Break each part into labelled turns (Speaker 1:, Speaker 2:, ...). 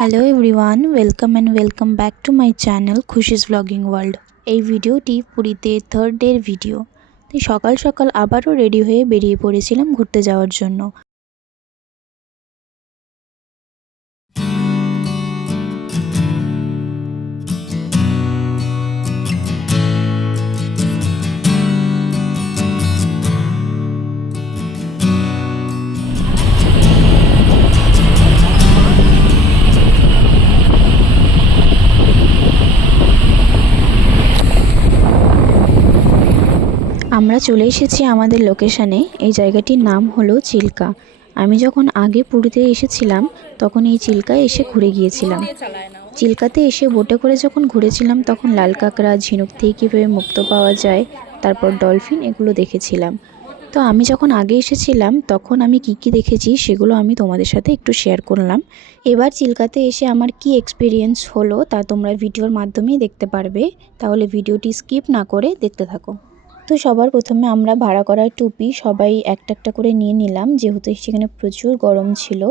Speaker 1: Hello everyone welcome and welcome back to my channel Khushi's blogging world এই ভিডিওটি পুরীতে third ডের video তাই সকাল সকাল আবারও রেডি হয়ে বেরিয়ে পড়েছিলাম ঘুরতে যাওয়ার জন্য। চলে এসেছি আমাদের লোকেশানে এই জায়গাটির নাম হলো চিল্কা। আমি যখন আগে পুরীতে এসেছিলাম, তখন এই চিল্কায় এসে ঘুরে গিয়েছিলাম। চিল্কাতে এসে বোটে করে যখন ঘুরেছিলাম, তখন লাল কাঁকড়া, ঝিনুক থেকে কীভাবে মুক্ত পাওয়া যায়, তারপর ডলফিন এগুলো দেখেছিলাম। তো আমি যখন আগে এসেছিলাম, তখন আমি কি কি দেখেছি সেগুলো আমি তোমাদের সাথে একটু শেয়ার করলাম। এবার চিল্কাতে এসে আমার কি এক্সপিরিয়েন্স হলো তা তোমরা ভিডিওর মাধ্যমেই দেখতে পারবে। তাহলে ভিডিওটি স্কিপ না করে দেখতে থাকো। তো সবার প্রথমে আমরা ভাড়া করা টুপি সবাই একটা একটা করে নিয়ে নিলাম। যেহেতু সেখানে প্রচুর গরম ছিল,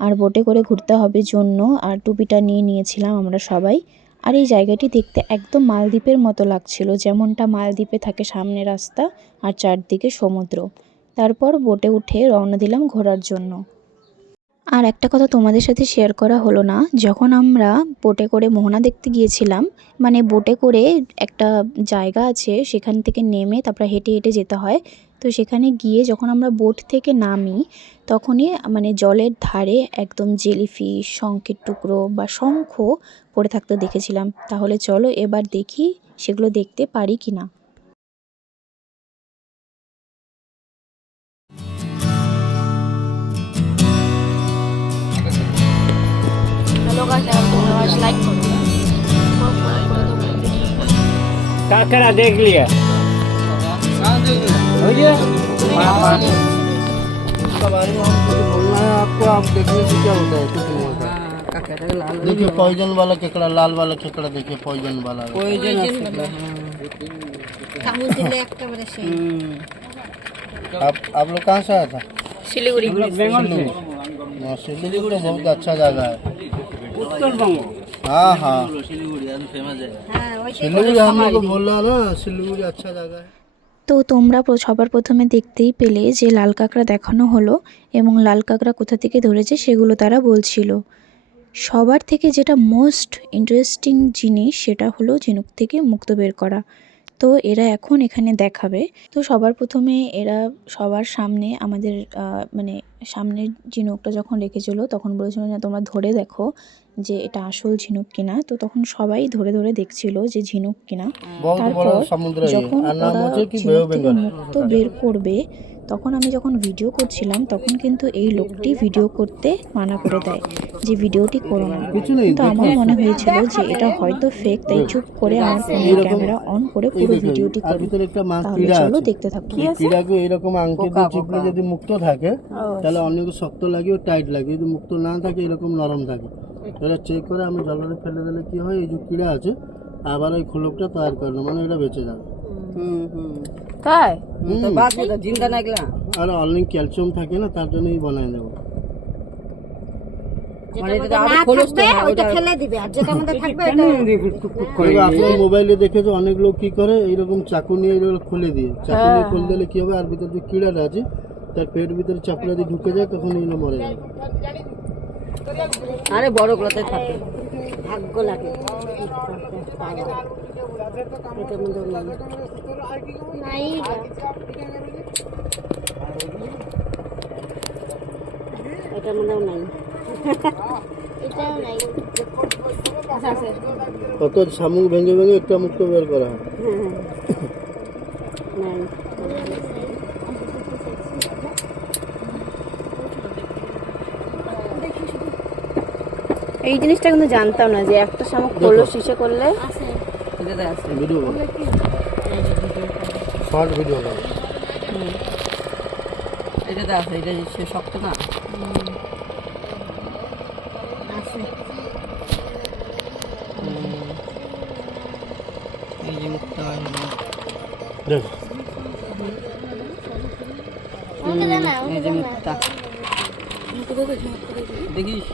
Speaker 1: আর বোটে করে ঘুরতে হবে জন্য, আর টুপিটা নিয়ে নিয়েছিলাম আমরা সবাই। আর এই জায়গাটি দেখতে একদম মালদ্বীপের মতো লাগছিল, যেমনটা মালদ্বীপে থাকে সামনে রাস্তা আর চারদিকে সমুদ্র। তারপর বোটে উঠে রওনা দিলাম ঘোরার জন্য। আর একটা কথা তোমাদের সাথে শেয়ার করা হলো না, যখন আমরা বোটে করে মোহনা দেখতে গিয়েছিলাম মানে বোটে করে একটা জায়গা আছে, সেখান থেকে নেমে তারপরে হেঁটে হেঁটে যেতে হয়, তো সেখানে গিয়ে যখন আমরা বোট থেকে নামি, তখনই মানে জলের ধারে একদম জেলিফিশ শঙ্খের টুকরো বা শঙ্খ পড়ে থাকতে দেখেছিলাম। তাহলে চলো এবার দেখি সেগুলো দেখতে পারি কি না
Speaker 2: होगा का
Speaker 3: करा देख लिया।
Speaker 4: देखिए पॉइजन वाला केकड़ा लाल वाला केकड़ा देखिए पॉइजन वाला।
Speaker 2: हम्म।
Speaker 4: आप आप लोग कहाँ से आया था?
Speaker 3: सिलीगुड़ी। सिलीगुड़ी।
Speaker 4: हाँ, तो बहुत अच्छा जगह है।
Speaker 3: उत्तर बंग
Speaker 4: हाँ हाँ
Speaker 2: হ্যাঁ ওই
Speaker 4: सिलीगुड़ी हम लोग को बोल रहा ना सिलीगुड़ी अच्छा जगह है
Speaker 1: তো তোমরা প্র- সবার প্রথমে দেখতেই পেলে যে লাল কাঁকড়া দেখানো হলো এবং লাল কাঁকড়া কোথা থেকে ধরেছে সেগুলো তারা বলছিল সবার থেকে যেটা মোস্ট ইন্টারেস্টিং জিনিস সেটা হলো ঝিনুক থেকে মুক্ত বের করা তো এরা এখন এখানে দেখাবে। তো সবার প্রথমে এরা সবার সামনে আমাদের মানে সামনের ঝিনুকটা যখন রেখেছিল তখন বলেছিল না তোমরা ধরে দেখো যে এটা আসল ঝিনুক কিনা। তো তখন সবাই ধরে ধরে দেখছিল যে ঝিনুক কিনা। তারপর যখন ওরা ঝিনুক থেকে মুক্ত বের করবে তখন আমি যখন ভিডিও করছিলাম তখন কিন্তু এই লোকটি ভিডিও করতে মানা করে দেয় যে ভিডিওটি করো না। কিন্তু আমার মনে হয়েছিল যে এটা হয়তো ফেক তাই চুপ করে আমার ফোনের ক্যামেরা অন করে পুরো ভিডিওটি করি
Speaker 4: ভিতরে একটা মাছ
Speaker 1: তাহলে চলো দেখতে থাকো।
Speaker 4: পিড়াকে এরকম আংটি দিয়ে চিপলে যদি মুক্ত থাকে তাহলে অনেক শক্ত লাগে ও টাইট লাগে। যদি মুক্ত না থাকে এরকম নরম থাকে। এটা চেক করে আমি জলে ফেলে দিলে কি হয়? এই যে কিড়া আছে আবার ওই খোলকটা তৈরি করল মানে এটা বেঁচে যাবে।
Speaker 2: তাই?
Speaker 4: আর অনেক ক্যালসিয়াম থাকে না তার জন্যই বানায় দেবো
Speaker 2: মানে এটা আরও খোলস তো না ওটা ফেলে দিবে আর যেটা আমাদের থাকবে
Speaker 3: কেন টুক টুক করে
Speaker 4: এবার আপনার মোবাইলে দেখেছ অনেক লোক কি করে এইরকম চাকু নিয়ে এগুলো খুলে দিয়ে। চাকু নিয়ে খুলে দিলে কি হবে? আর ভিতরে যে কিড়াটা আছে তার পেট ভিতরে চাপড়া দিয়ে ঢুকে যায় তখন এগুলো মরে যাবে।
Speaker 2: আরে বড় গুলোতে থাকে। ভাগ্য লাগে। এটার মধ্যে নাই এটার মধ্যেও নাই এটাও নাই
Speaker 4: কত শামুক ভেঙে ভেঙে একটা মুক্ত বের করা। হয়
Speaker 2: এই জিনিসটা কিন্তু জানতাম না যে একটা শামুক করল শিশে করলে।
Speaker 4: ভিডিও শর্ট ভিডিও করো
Speaker 2: আছে এটা শক্ত না? এই যে মুক্তা
Speaker 4: দেখো।
Speaker 2: এই দেখিস?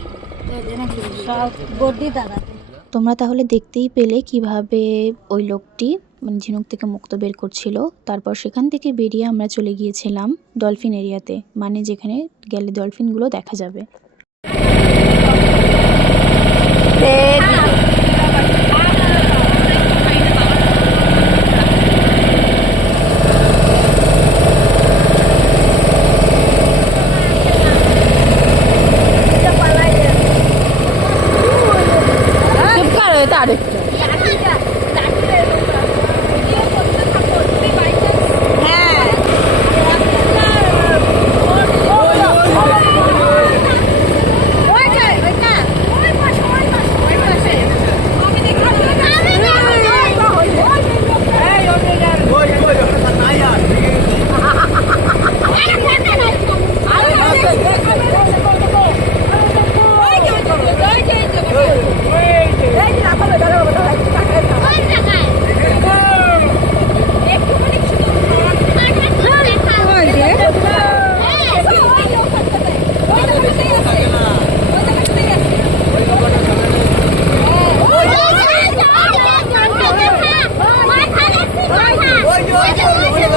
Speaker 1: তোমরা তাহলে দেখতেই পেলে কীভাবে ওই লোকটি মানে ঝিনুক থেকে মুক্ত বের করছিল। তারপর সেখান থেকে বেরিয়ে আমরা চলে গিয়েছিলাম ডলফিন এরিয়াতে মানে যেখানে গেলে ডলফিনগুলো দেখা যাবে।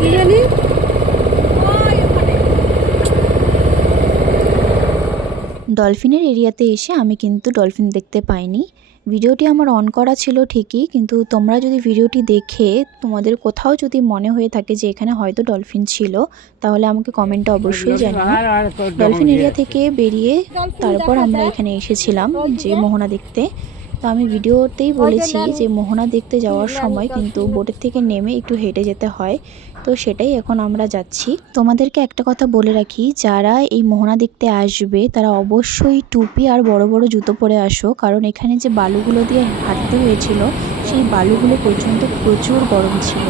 Speaker 2: কি জানি?
Speaker 1: ডলফিনের এরিয়াতে এসে আমি কিন্তু ডলফিন দেখতে পাইনি। ভিডিওটি আমার অন করা ছিল ঠিকই কিন্তু তোমরা যদি ভিডিওটি দেখে তোমাদের কোথাও যদি মনে হয়ে থাকে যে এখানে হয়তো ডলফিন ছিল তাহলে আমাকে কমেন্টে অবশ্যই জানিও।
Speaker 3: তো
Speaker 1: ডলফিন এরিয়া থেকে বেরিয়ে তারপর আমরা এখানে এসেছিলাম যে মোহনা দেখতে। তো আমি ভিডিওতেই বলেছি যে মোহনা দেখতে যাওয়ার সময় কিন্তু বোটের থেকে নেমে একটু হেঁটে যেতে হয়। তো সেটাই এখন আমরা যাচ্ছি। তোমাদেরকে একটা কথা বলে রাখি যারা এই মোহনা দেখতে আসবে তারা অবশ্যই টুপি আর বড় বড় জুতো পরে আসো। কারণ এখানে যে বালুগুলো দিয়ে হাঁটতে হয়েছিল সেই বালুগুলো পর্যন্ত প্রচুর গরম ছিল।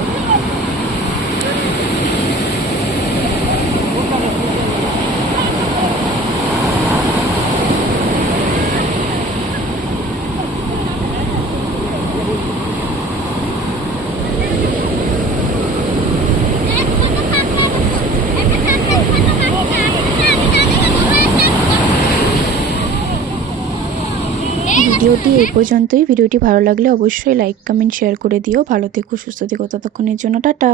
Speaker 1: ভিডিওটি এই পর্যন্তই। ভিডিওটি ভালো লাগলে অবশ্যই লাইক কমেন্ট শেয়ার করে দিও। ভালো থেকো, সুস্থ থেকো। ততক্ষণের জন্য টাটা।